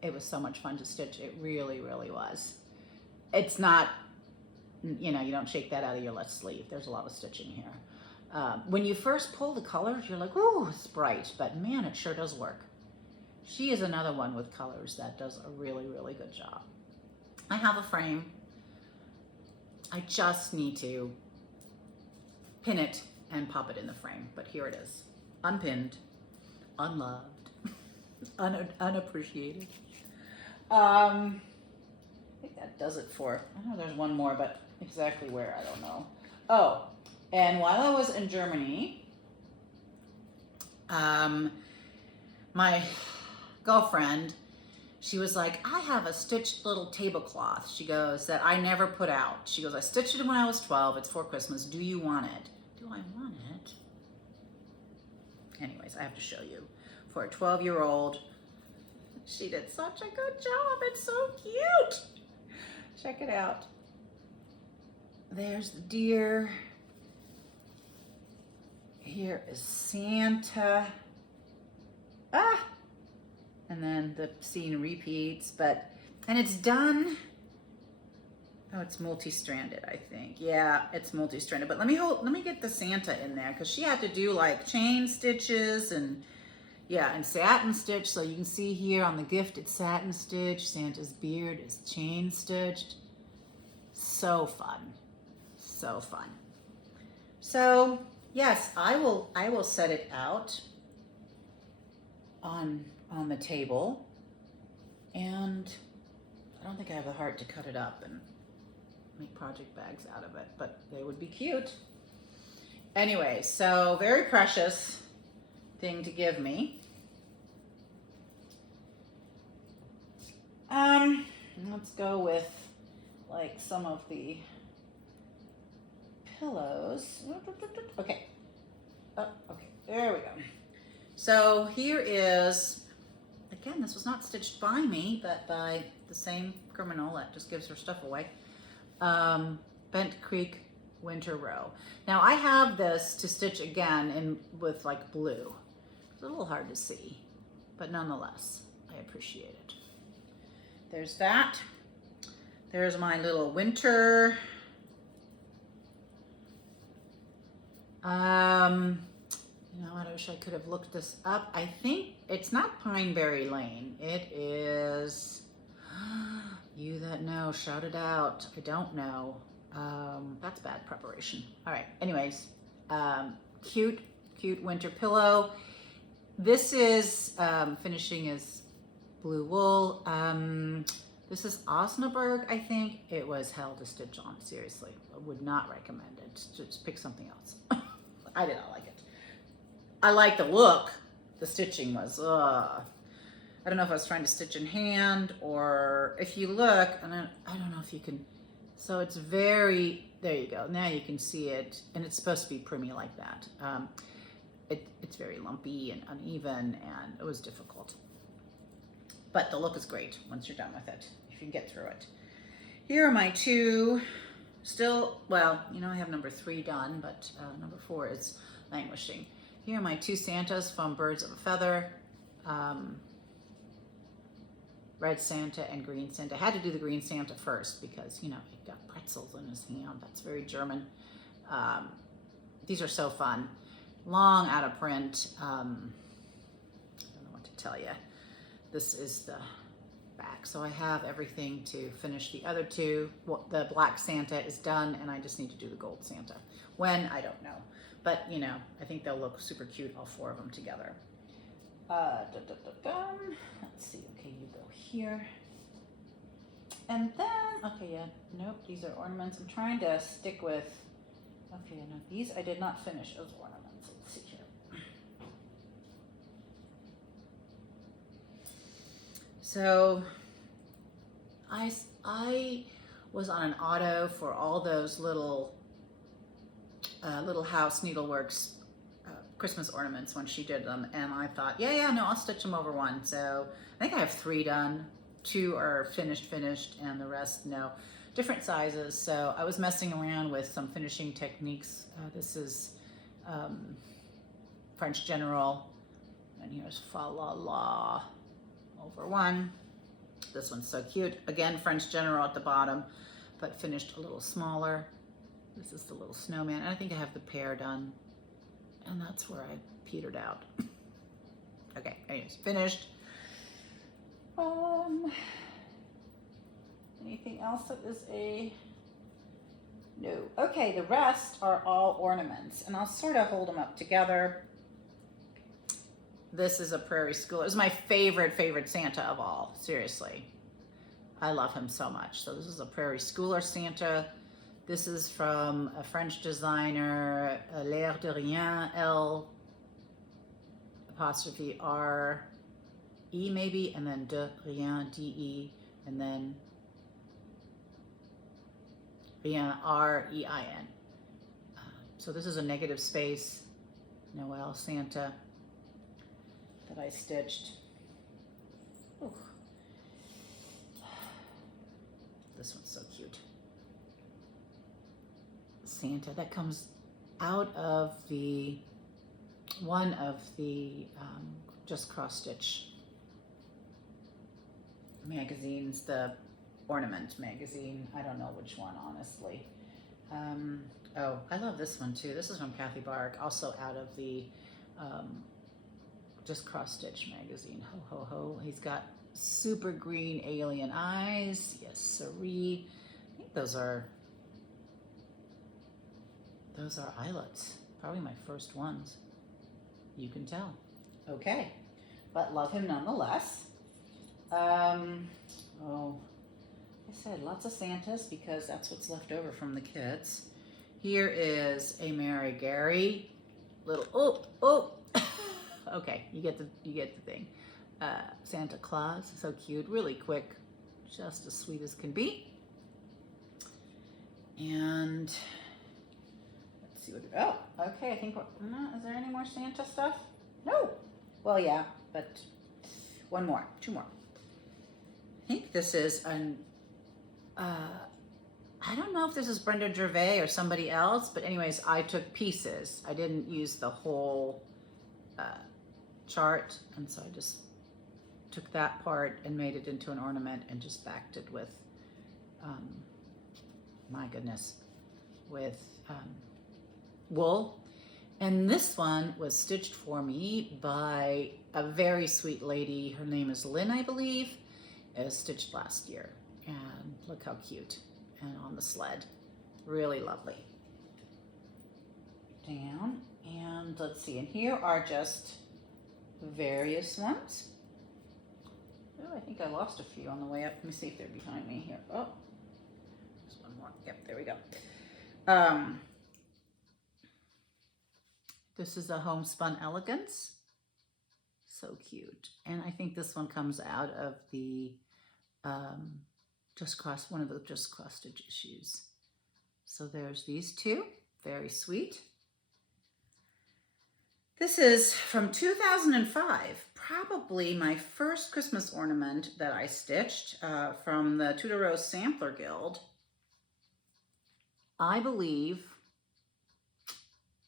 It was so much fun to stitch. It really, really was. It's not, you know, you don't shake that out of your left sleeve. There's a lot of stitching here. When you first pull the colors, you're like, ooh, it's bright, but man, it sure does work. She is another one with colors that does a really, really good job. I have a frame. I just need to pin it and pop it in the frame, but here it is, unpinned, unloved, unappreciated. I think that does it for, I know there's one more, but exactly where, I don't know. Oh, and while I was in Germany, my girlfriend, she was like, I have a stitched little tablecloth, she goes, that I never put out. She goes, I stitched it when I was 12, it's for Christmas, do you want it? Do I want it? Anyways, I have to show you. For a 12-year-old, she did such a good job. It's so cute. Check it out. There's the deer. Here is Santa. Ah! And then the scene repeats, and it's done. Oh, it's multi-stranded, I think. Yeah, it's multi-stranded. But let me get the Santa in there, because she had to do like chain stitches and yeah, and satin stitch. So you can see here on the gift, it's satin stitch. Santa's beard is chain stitched. So fun, so fun. So yes, I will set it out on the table, and I don't think I have the heart to cut it up and make project bags out of it, but they would be cute. Anyway, so very precious thing to give me. Let's go with like some of the pillows. Okay. Oh, okay, there we go. So here is, again, this was not stitched by me, but by the same criminal that just gives her stuff away. Bent Creek Winter Row. Now I have this to stitch again in with like blue. It's a little hard to see, but nonetheless, I appreciate it. There's that. There's my little winter. You know what, I wish I could have looked this up. I think it's not Pineberry Lane. It is, you that know, shout it out. I don't know. That's bad preparation. All right, anyways, cute winter pillow. This is, finishing is blue wool. This is Osnaburg, I think. It was hell to stitch on, seriously. I would not recommend it. Just pick something else. I did not like it. I like the look. The stitching was, I don't know if I was trying to stitch in hand or if you look, and I don't know if you can, so it's very, there you go. Now you can see it, and it's supposed to be primmy like that. It's very lumpy and uneven, and it was difficult. But the look is great once you're done with it, if you can get through it. Here are my two, still, well, you know, I have number 3 done, but number 4 is languishing. Here are my 2 Santas from Birds of a Feather. Red Santa and Green Santa. I had to do the Green Santa first because, you know, he got pretzels in his hand. That's very German. These are so fun. Long out of print. I don't know what to tell you. This is the back. So I have everything to finish the other 2. Well, the black Santa is done, and I just need to do the gold Santa. When, I don't know. But, you know, I think they'll look super cute, all 4 of them together. Let's see, okay, you go here. And then, okay, yeah, nope, these are ornaments. I'm trying to stick with, okay, no, these I did not finish as ornaments. Let's see here. So, I was on an auto for all those little House Needleworks Christmas ornaments when she did them, and I thought, yeah, no, I'll stitch them over one. So I think I have 3 done. 2 are finished, and the rest, no, different sizes. So I was messing around with some finishing techniques. This is French General, and here's Fa La La over 1. This one's so cute. Again, French General at the bottom, but finished a little smaller. This is the little snowman, and I think I have the pair done. And that's where I petered out. Okay, anyways, finished. Anything else that is a, no. Okay, the rest are all ornaments, and I'll sort of hold them up together. This is a Prairie Schooler. This is my favorite Santa of all, seriously. I love him so much. So this is a Prairie Schooler Santa. This is from a French designer, L'air de rien, L''R''E maybe, and then de rien, D-E, and then rien, R-E-I-N. So this is a negative space Noel Santa that I stitched. Ooh. This one's so cute. Santa that comes out of the one of the just cross stitch magazines, the ornament magazine. I don't know which one, honestly. Oh, I love this one too. This is from Kathy Bark, also out of the just cross stitch magazine. Ho ho ho. He's got super green alien eyes. Yes, siree. I think those are eyelets. Probably my first ones. You can tell. Okay, but love him nonetheless. Oh, like I said, lots of Santas because that's what's left over from the kids. Here is a Mary Gary little, okay, you get the thing. Santa Claus, so cute, really quick, just as sweet as can be. And let's see what, okay, I think, is there any more Santa stuff? No. Well, yeah, but one more, two more. I think this is an, I don't know if this is Brenda Gervais or somebody else, but anyways, I took pieces. I didn't use the whole chart, and so I just took that part and made it into an ornament and just backed it with, my goodness, with wool. And this one was stitched for me by a very sweet lady. Her name is Lynn, I believe. It was stitched last year. And look how cute. And on the sled. Really lovely. Down. And let's see. And here are just various ones. Oh, I think I lost a few on the way up. Let me see if they're behind me here. Oh, there's one more. Yep, there we go. This is a homespun elegance. So cute. And I think this one comes out of the one of the just cross stitch issues. So there's these two, very sweet. This is from 2005, probably my first Christmas ornament that I stitched from the Tudor Rose Sampler Guild. I believe,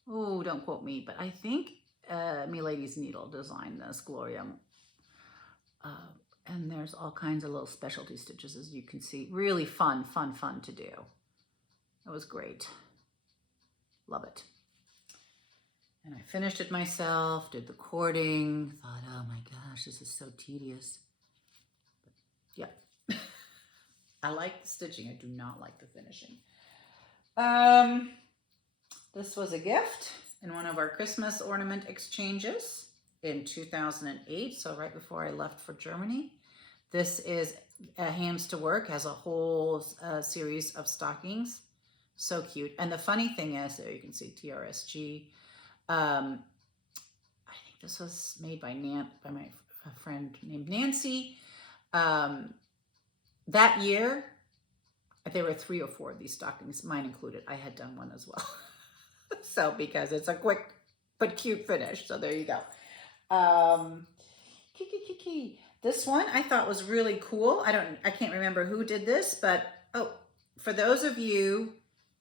oh, don't quote me, but I think Milady's Needle designed this, Gloria. And there's all kinds of little specialty stitches, as you can see. Really fun to do. It was great. Love it. And I finished it myself, did the cording, thought, oh my gosh, this is so tedious. But yeah, I like the stitching. I do not like the finishing. This was a gift in one of our Christmas ornament exchanges in 2008, so right before I left for Germany. This is Hands to Work, has a whole series of stockings. So cute. And the funny thing is, there you can see TRSG. I think this was made by my friend named Nancy. That year, there were 3 or 4 of these stockings, mine included. I had done one as well. So, because it's a quick but cute finish. So there you go. This one I thought was really cool. I can't remember who did this, but for those of you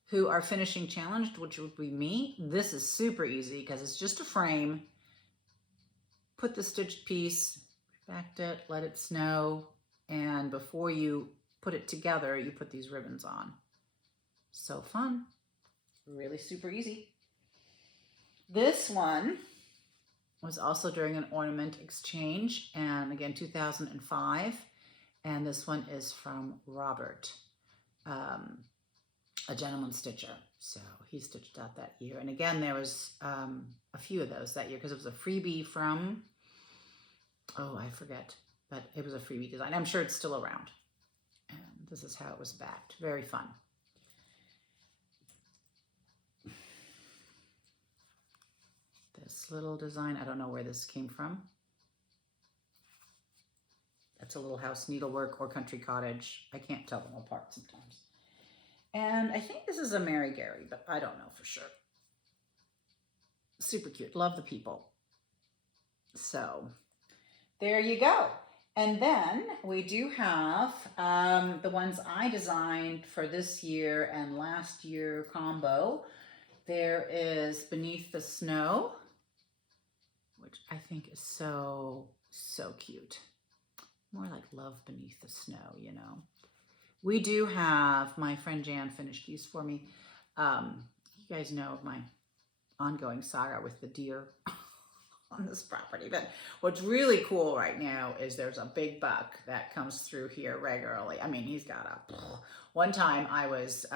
who are finishing challenged, which would be me, this is super easy because it's just a frame. Put the stitched piece, backed it, let it snow, and before you put it together, you put these ribbons on. So fun. Really super easy. This one was also during an ornament exchange, and again 2005, and this one is from Robert, a gentleman stitcher. So he stitched out that year, and again there was a few of those that year because it was a freebie from, oh I forget, but it was a freebie design. I'm sure it's still around, and this is how it was backed. Very fun. This little design, I don't know where this came from. That's a little house needlework or country cottage. I can't tell them apart sometimes. And I think this is a Mary Gary, but I don't know for sure. Super cute. Love the people. So there you go. And then we do have the ones I designed for this year and last year combo. There is Beneath the Snow, which I think is so cute. More like Love Beneath the Snow, you know. We do have, my friend Jan finished these for me. You guys know my ongoing saga with the deer on this property. But what's really cool right now is there's a big buck that comes through here regularly. I mean, he's got a... One time I was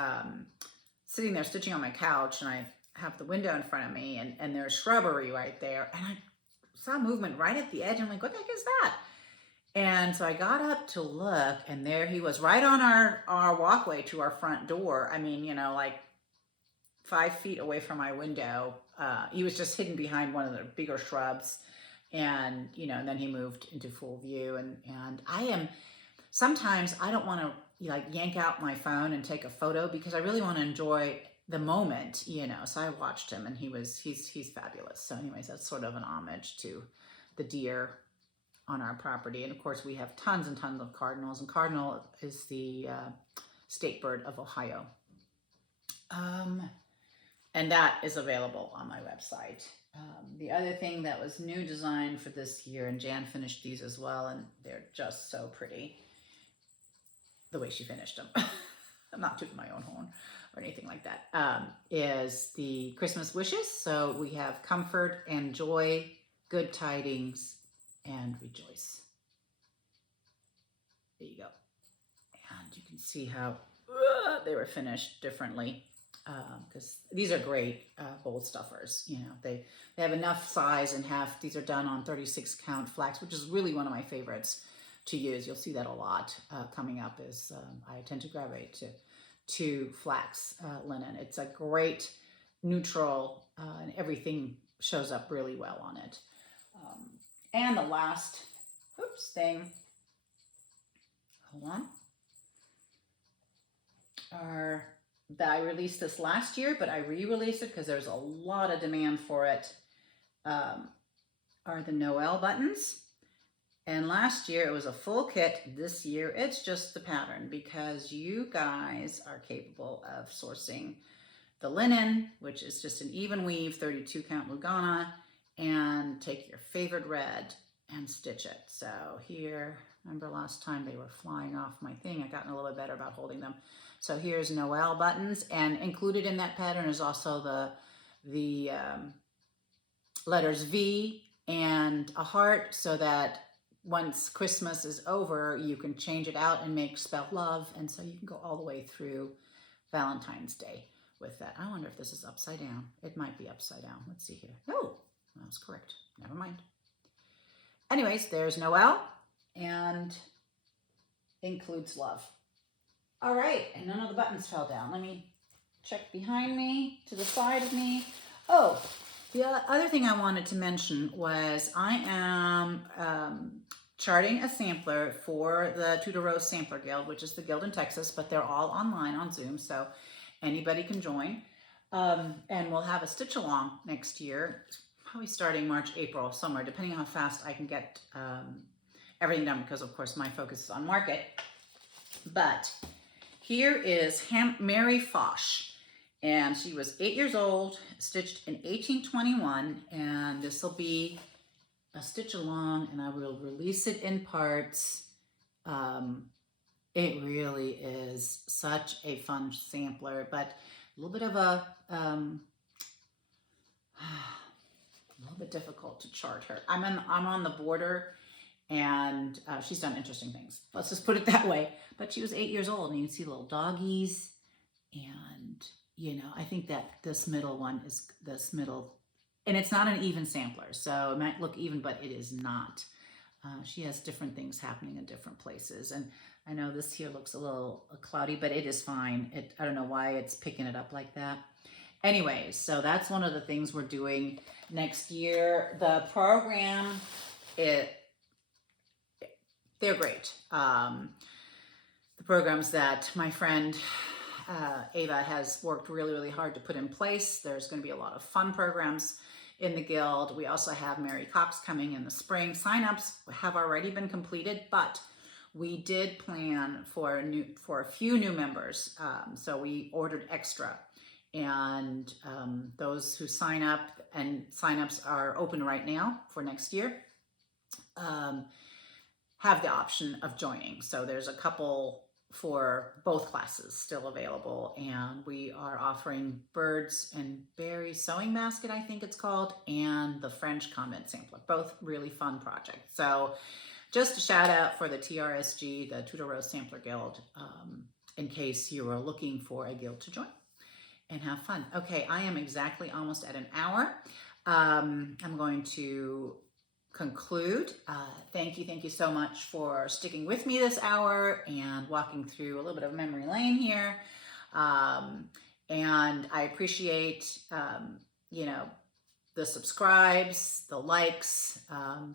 sitting there stitching on my couch, and I have the window in front of me, and there's shrubbery right there, and I saw movement right at the edge. I'm like, what the heck is that? And so I got up to look, and there he was right on our walkway to our front door. I mean, you know, like 5 feet away from my window. He was just hidden behind one of the bigger shrubs, and and then he moved into full view. And sometimes I don't want to like yank out my phone and take a photo because I really want to enjoy the moment, So I watched him, and he's fabulous. So anyways, that's sort of an homage to the deer on our property. And of course, we have tons and tons of cardinals, and cardinal is the state bird of Ohio. And that is available on my website. The other thing that was new design for this year, and Jan finished these as well, and they're just so pretty the way she finished them. I'm not tooting my own horn or anything like that. Is the Christmas wishes. So we have comfort and joy, good tidings, and rejoice. There you go. And you can see how they were finished differently, because these are great bold stuffers. They have enough size and heft. These are done on 36 count flax, which is really one of my favorites to use. You'll see that a lot coming up. Is I tend to gravitate to flax linen. It's a great neutral, and everything shows up really well on it. And the last thing, hold on, that I released this last year, but I re-released it because there's a lot of demand for it, are the Noel buttons. And last year it was a full kit. This year it's just the pattern, because you guys are capable of sourcing the linen, which is just an even weave, 32 count Lugana, and take your favorite red and stitch it. So here, remember last time they were flying off my thing. I've gotten a little bit better about holding them. So here's Noel buttons, and included in that pattern is also the letters V and a heart, so that once Christmas is over, you can change it out and spell love. And so you can go all the way through Valentine's Day with that. I wonder if this is upside down. It might be upside down. Let's see here. Oh, that was correct. Never mind. Anyways, there's Noel, and includes love. All right, and none of the buttons fell down. Let me check behind me, to the side of me. Oh, the other thing I wanted to mention was I am charting a sampler for the Tudor Rose Sampler Guild, which is the guild in Texas, but they're all online on Zoom, so anybody can join. And we'll have a stitch along next year, probably starting March, April, somewhere, depending on how fast I can get everything done, because of course my focus is on market. But here is Mary Foch, and she was 8 years old, stitched in 1821, and this will be a stitch along, and I will release it in parts. It really is such a fun sampler, but a little bit of a little bit difficult to chart her. I'm on the border, and she's done interesting things. Let's just put it that way. But she was 8 years old, and you can see little doggies, and I think that this middle one is this middle, and it's not an even sampler, so it might look even, but it is not. She has different things happening in different places, and I know this here looks a little cloudy, but it is fine. I don't know why it's picking it up like that. Anyways, so that's one of the things we're doing next year. The program, they're great. The programs that my friend Ava has worked really, really hard to put in place. There's going to be a lot of fun programs in the guild. We also have Mary Cox coming in the spring. Sign-ups have already been completed, but we did plan for a few new members. So we ordered extra. And those who sign up, and sign-ups are open right now for next year, have the option of joining. So there's a couple for both classes still available, and we are offering Birds and Berries Sewing Basket, I think it's called, and the French Convent Sampler, both really fun projects. So just a shout out for the TRSG, the Tudor Rose Sampler Guild, in case you are looking for a guild to join and have fun. Okay, I am exactly almost at an hour. I'm going to conclude. Thank you so much for sticking with me this hour and walking through a little bit of memory lane here. And I appreciate, you know, the subscribes, the likes.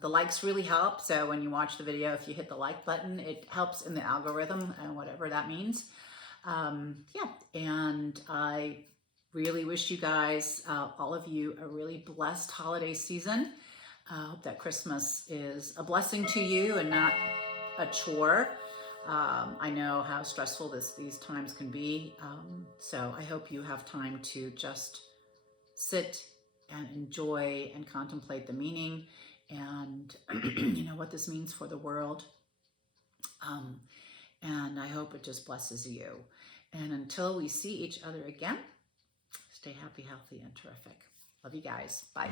The likes really help. So when you watch the video, if you hit the like button, it helps in the algorithm and whatever that means. Yeah, and I really wish you guys, all of you, a really blessed holiday season. I hope that Christmas is a blessing to you and not a chore. I know how stressful these times can be. So I hope you have time to just sit and enjoy and contemplate the meaning and you know what this means for the world. And I hope it just blesses you. And until we see each other again, stay happy, healthy, and terrific. Love you guys. Bye.